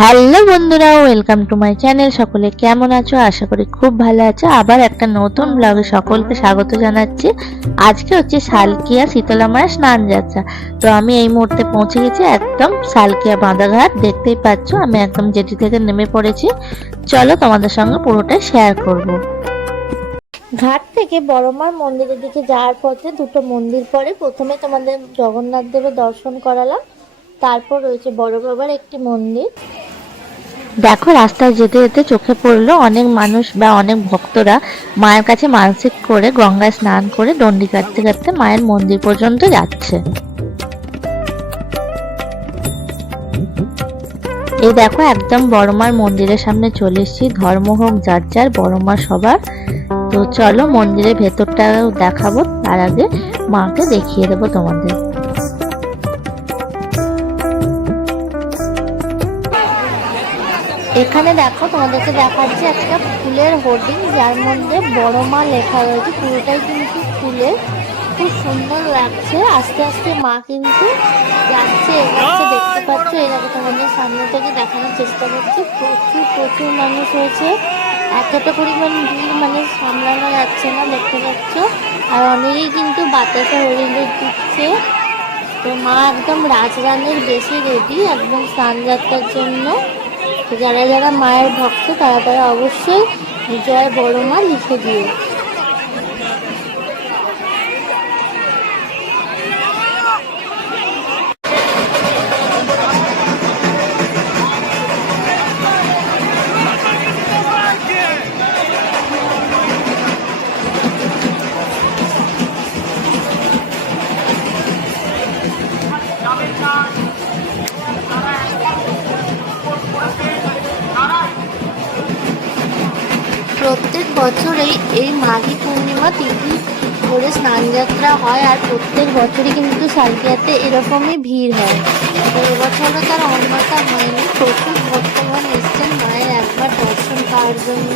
Hello বন্ধুরা, welcome to my channel. সকলে কেমন আছো? আশা করি খুব ভালো আছো। আবার একটা নতুন ব্লগে সকলকে স্বাগত জানাচ্ছি। আজকে হচ্ছে শালকিয়া শীতলা মায়ের স্নান যাত্রা। তো আমি এই মুহূর্তে পৌঁছে গেছি একদম শালকিয়া বাঁধাঘাট। দেখতেই পাচ্ছ, আমি একদম জেটি থেকে নেমে পড়েছি। চলো তোমাদের সঙ্গে পুরোটাই শেয়ার করব। ঘাট থেকে বড়মার মন্দিরের দিকে যাওয়ার পথে দুটো মন্দির পরে প্রথমে তোমাদের জগন্নাথ দেবের দর্শন করালাম। তারপর রয়েছে বড় বাবার একটি মন্দির। দেখো, রাস্তায় যেতে যেতে চোখে পড়ল অনেক মানুষ বা অনেক ভক্তরা মায়ের কাছে মানসিক করে গঙ্গায় স্নান করে দণ্ডি কাটতে কাটতে মায়ের মন্দির পর্যন্ত যাচ্ছে। এই দেখো, একদম বড়মার মন্দিরের সামনে চলে এসেছি। ধর্ম হোক, যার যার বড়মা সবার। তো চলো মন্দিরের ভেতরটাও দেখাবো, তার আগে মাকে দেখিয়ে দেবো তোমাদের। এখানে দেখো, তোমাদেরকে দেখাচ্ছি একটা ফুলের হোর্ডিং, যার মধ্যে বড় মা লেখা রয়েছে। পুরোটাই কিন্তু ফুলের। খুব সুন্দর লাগছে। আস্তে আস্তে মা কিন্তু যাচ্ছে, এগাচ্ছে, দেখতে পাচ্ছ? এরকম তোমাদের সামনে থেকে দেখানোর চেষ্টা করছে। প্রচুর প্রচুর মানুষ হয়েছে এতটা পরিমাণ ভিড় মানে সামলানো যাচ্ছে না, দেখতে পাচ্ছ? আর অনেকেই কিন্তু বাতাসে হরিণের দিচ্ছে। তো মা একদম রাজরানের বেশি রেডি, একদম স্নান যাত্রার জন্য। যারা যারা মায়ের ভক্ত তারা তারা অবশ্যই জয় বড় মা লিখে দিও। বছরেই এই মাঘী পূর্ণিমা তিথি করে স্নান যাত্রা হয় আর প্রত্যেক বছরই কিন্তু সালকিয়াতে এরকমই ভিড় হয়। তো এবছরও তার অন্যতা হয়নি। প্রচুর ভক্তগণ এসছেন। মায়ের একবার দর্শন পাওয়ার জন্য।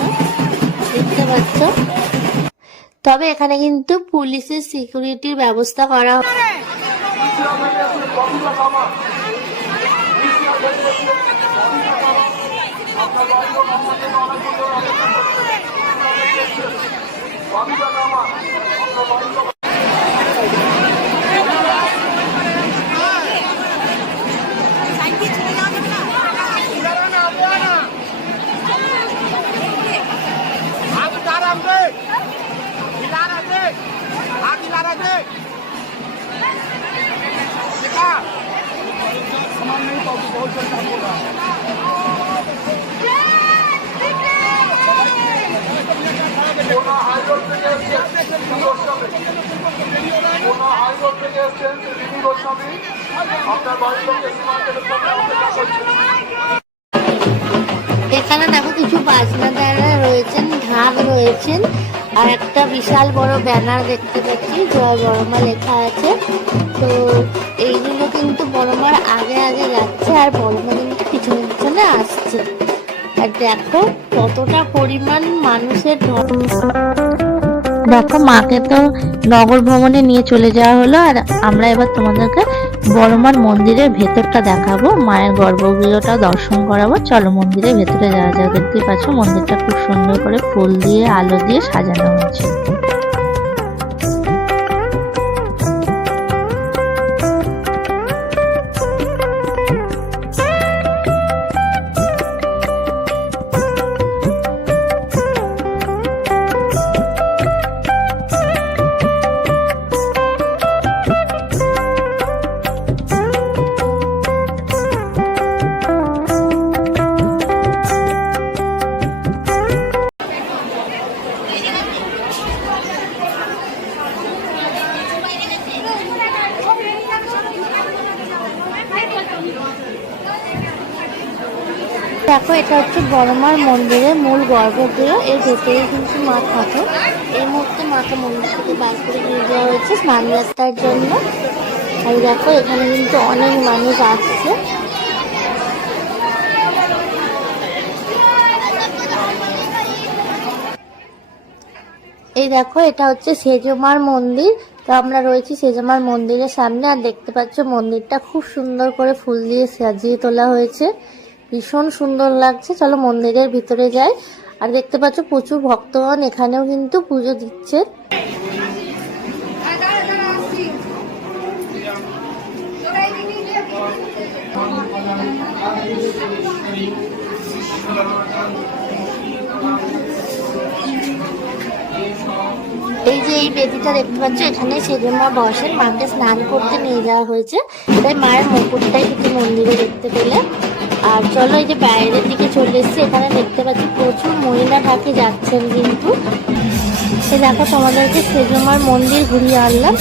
দেখতে পাচ্ছ? তবে এখানে কিন্তু পুলিশের সিকিউরিটির ব্যবস্থা করা হয় सामान नहीं पाओगे बहुत जल्द हम এখানে দেখো কিছু বাজনাদাররা রয়েছেন ঘাট রয়েছেন আর একটা বিশাল বড় ব্যানার দেখতে পাচ্ছি, জয় বড়মা লেখা আছে। তো এইগুলো কিন্তু বড়মার আগে আগে যাচ্ছে আর বড়মা কিন্তু পিছনে পিছনে আসছে। আর দেখো কতটা পরিমাণ মানুষের দেখো মাকে তো নগর ভ্রমণে নিয়ে চলে যাওয়া হলো, আর আমরা এবার তোমাদেরকে বড়মার মন্দিরের ভেতরটা দেখাবো, মায়ের গর্ভগৃহটা দর্শন করাবো। চলো মন্দিরের ভেতরে যাওয়া যাক। দেখতে পাচ্ছ মন্দিরটা খুব সুন্দর করে ফুল দিয়ে, আলো দিয়ে সাজানো হয়েছে। দেখো, এটা হচ্ছে বড়মার মন্দিরের মূল গর্ভগৃহ এর ভেতরে কিন্তু মা থাকে। এই মুহূর্তে মাকে মন্দির থেকে বার করে নিয়ে যাওয়া হয়েছে স্নান যাত্রার জন্য। আর দেখো, এখানে কিন্তু অনেক মানুষ আসছে। এই দেখো, এটা হচ্ছে সেজমার মন্দির। তো আমরা রয়েছি সেজমার মন্দিরের সামনে। আর দেখতে পাচ্ছ, মন্দিরটা খুব সুন্দর করে ফুল দিয়ে সাজিয়ে তোলা হয়েছে। ভীষণ সুন্দর লাগছে। চলো মন্দিরের ভিতরে যাই। আর দেখতে পাচ্ছ প্রচুর ভক্তগণ এখানেও কিন্তু পুজো দিচ্ছে। এই যে এই বেদিটা দেখতে পাচ্ছ, এখানে সেজমা বসেন। মাকে স্নান করতে নিয়ে যাওয়া হয়েছে। তাই মায়ের মুকুটটাই কিন্তু মন্দিরে দেখতে পেলে। আর চলো এই যে বাইরের দিকে চলে এসেছি, এখানে দেখতে পাচ্ছি প্রচুর মহিলা ঢাকে যাচ্ছেন কিন্তু। এই দেখো তোমাদেরকে সেজমার মন্দির ঘুরিয়ে আনলাম।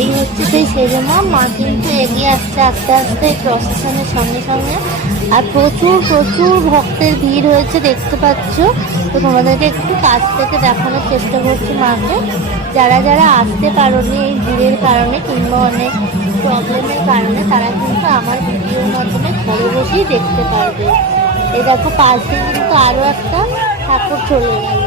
এই হচ্ছে সেই সেজমা, মা কিন্তু এগিয়ে আসছে, আস্তে আস্তে প্রসেশনের সঙ্গে সঙ্গে। আর প্রচুর প্রচুর ভক্তের ভিড় হয়েছে, দেখতে পাচ্ছ? তো তোমাদেরকে একটু কাছ থেকে দেখানোর চেষ্টা করছি মাকে। যারা যারা আসতে পারোনি এই ভিড়ের কারণে কিংবা অনেক প্রবলেমের কারণে তারা কিন্তু আমার ভিডিওর মাধ্যমে ঘরে বসেই দেখতে পারবে। এই দেখো পাশ কিন্তু আরও একটা ঠাকুর চলে গেল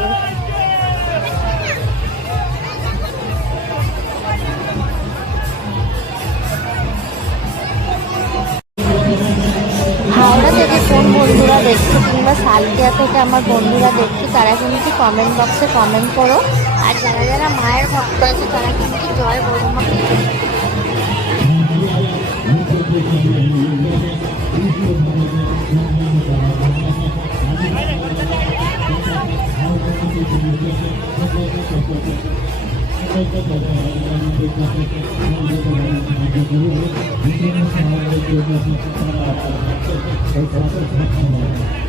হাওড়া থেকে কোন বন্ধুরা দেখছ কিংবা সালকিয়া থেকে আমার বন্ধুরা দেখছ, তারা কিন্তু কমেন্ট বক্সে কমেন্ট করো। আর যারা যারা মায়ের ভক্ত আছে, তারা কিন্তু জয় বড়মা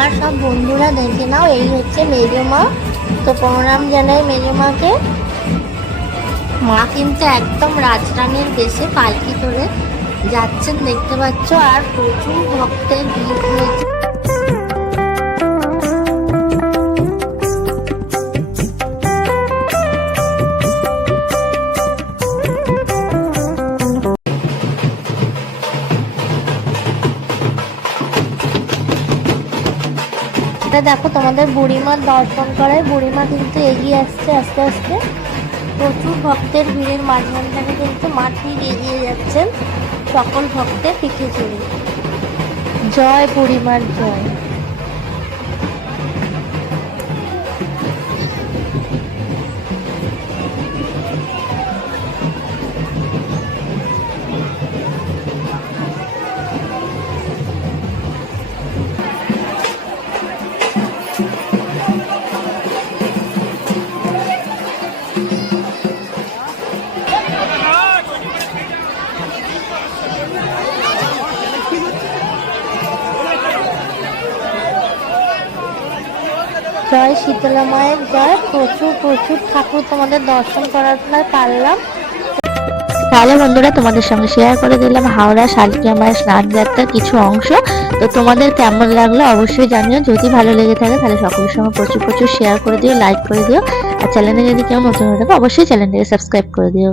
আমার সব বন্ধুরা দেখে নাও, এই হচ্ছে মেজমা। তো প্রণাম জানাই মেজমাকে। মা কিন্তু একদম রাজরানীর বেশে পালকি করে যাচ্ছেন, দেখতে পাচ্ছ, আর প্রচুর ভক্তের ভিড় হয়েছে। দেখো তোমাদের বুড়িমা দর্শন করায় বুড়িমা কিন্তু এগিয়ে আসছে আস্তে আস্তে। প্রচুর ভক্তের ভিড়ের মাঝখান কিন্তু মাটি এগিয়ে যাচ্ছেন সকল ভক্তের পিঠে চড়ে। জয় বুড়িমার জয়। জয় শীতলা মায়ের জয়। প্রচুর প্রচুর ঠাকুর তোমাদের দর্শন করার ফলে পারলাম। তাহলে বন্ধুরা, তোমাদের সঙ্গে শেয়ার করে দিলাম হাওড়া শালকিয়া মায়ের স্নান যাত্রার কিছু অংশ। তো তোমাদের কেমন লাগল অবশ্যই জানিও। যদি ভালো লেগে থাকে, তাহলে সকলের সঙ্গে প্রচুর প্রচুর শেয়ার করে দিও লাইক করে দিও। আর চ্যানেলে যদি কেউ নতুন হয়ে থাকে, অবশ্যই চ্যানেলটাকে সাবস্ক্রাইব করে দিও।